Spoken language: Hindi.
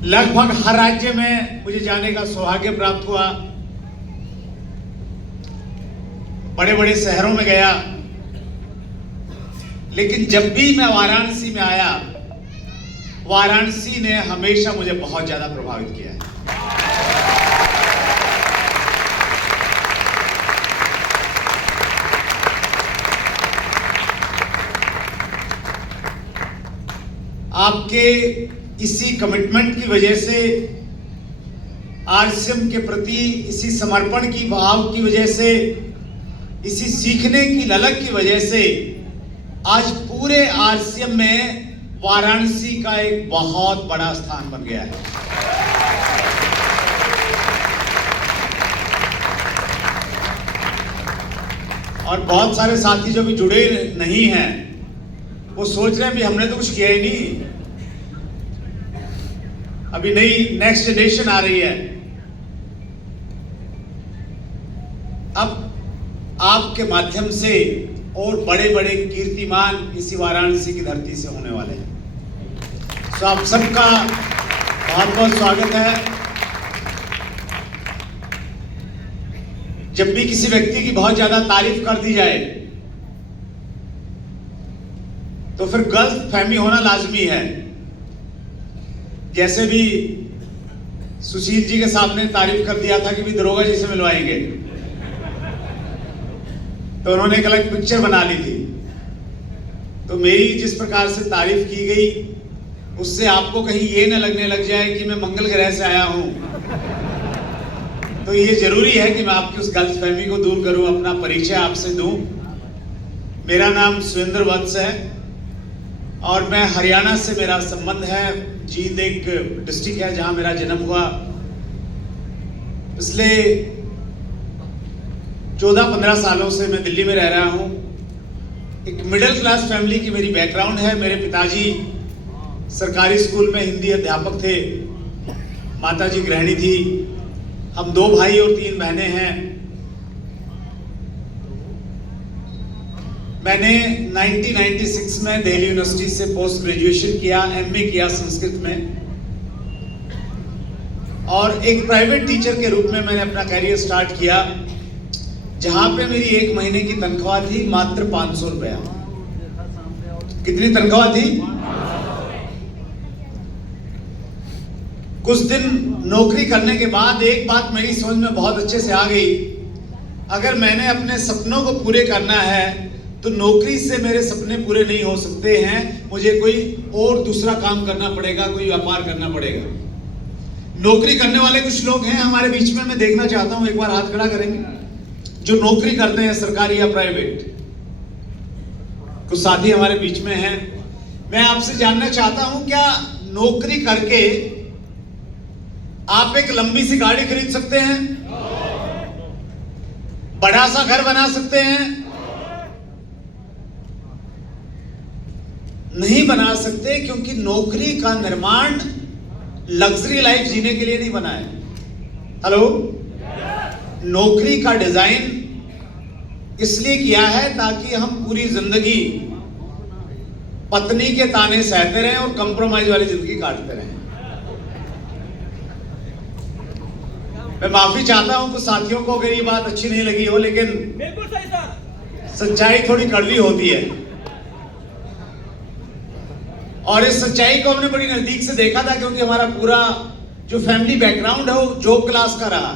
लगभग हर राज्य में मुझे जाने का सौभाग्य प्राप्त हुआ। बड़े बड़े शहरों में गया, लेकिन जब भी मैं वाराणसी में आया, वाराणसी ने हमेशा मुझे बहुत ज्यादा प्रभावित किया है। आपके इसी कमिटमेंट की वजह से, आरसीएम के प्रति इसी समर्पण की भाव की वजह से, इसी सीखने की ललक की वजह से आज पूरे आरसीएम में वाराणसी का एक बहुत बड़ा स्थान बन गया है। और बहुत सारे साथी जो भी जुड़े नहीं हैं, वो सोच रहे हैं भी हमने तो कुछ किया ही नहीं, अभी नई नेक्स्ट जनरेशन आ रही है। अब आपके माध्यम से और बड़े बड़े कीर्तिमान इसी वाराणसी की धरती से होने वाले हैं। तो आप सबका बहुत बहुत स्वागत है। जब भी किसी व्यक्ति की बहुत ज्यादा तारीफ कर दी जाए तो फिर गलत फहमी होना लाजमी है। जैसे भी सुशील जी के साहब ने तारीफ कर दिया था कि भी दरोगा जी से मिलवाएंगे, तो उन्होंने एक अलग पिक्चर बना ली थी। तो मेरी जिस प्रकार से तारीफ की गई, उससे आपको कहीं ये न लगने लग जाए कि मैं मंगल ग्रह से आया हूं। तो ये जरूरी है कि मैं आपकी उस गलतफहमी को दूर करूं, अपना परिचय आपसे दूं। मेरा नाम सुरेंद्र वत्स है और मैं हरियाणा से मेरा संबंध है। जींद एक डिस्ट्रिक्ट है जहां मेरा जन्म हुआ। पिछले 14-15 सालों से मैं दिल्ली में रह रहा हूं। एक मिडिल क्लास फैमिली की मेरी बैकग्राउंड है। मेरे पिताजी सरकारी स्कूल में हिंदी अध्यापक थे, माताजी गृहिणी थी। हम 2 भाई और 3 बहनें हैं। मैंने 1996 में दिल्ली यूनिवर्सिटी से पोस्ट ग्रेजुएशन किया, एमए किया संस्कृत में, और एक प्राइवेट टीचर के रूप में मैंने अपना कैरियर स्टार्ट किया, जहां पे मेरी 1 महीने की तनख्वाह थी मात्र 500 रुपया। कितनी तनख्वाह थी? कुछ दिन नौकरी करने के बाद एक बात मेरी समझ में बहुत अच्छे से आ गई, अगर मैंने अपने सपनों को पूरे करना है तो नौकरी से मेरे सपने पूरे नहीं हो सकते हैं। मुझे कोई और दूसरा काम करना पड़ेगा, कोई व्यापार करना पड़ेगा। नौकरी करने वाले कुछ लोग हैं हमारे बीच में, मैं देखना चाहता हूं, एक बार हाथ खड़ा करेंगे जो नौकरी करते हैं, सरकारी या प्राइवेट। कुछ साथी हमारे बीच में हैं। मैं आपसे जानना चाहता हूं, क्या नौकरी करके आप एक लंबी सी गाड़ी खरीद सकते हैं? बड़ा सा घर बना सकते हैं? नहीं बना सकते, क्योंकि नौकरी का निर्माण लग्जरी लाइफ जीने के लिए नहीं बना है। हेलो, नौकरी का डिजाइन इसलिए किया है ताकि हम पूरी जिंदगी पत्नी के ताने सहते रहें और कंप्रोमाइज वाली जिंदगी काटते रहें। मैं माफी चाहता हूं कुछ साथियों को अगर ये बात अच्छी नहीं लगी हो, लेकिन बिल्कुल सही सर, सच्चाई थोड़ी कड़वी होती है। और इस सच्चाई को हमने बड़ी नजदीक से देखा था, क्योंकि हमारा पूरा जो फैमिली बैकग्राउंड है वो जॉब क्लास का रहा।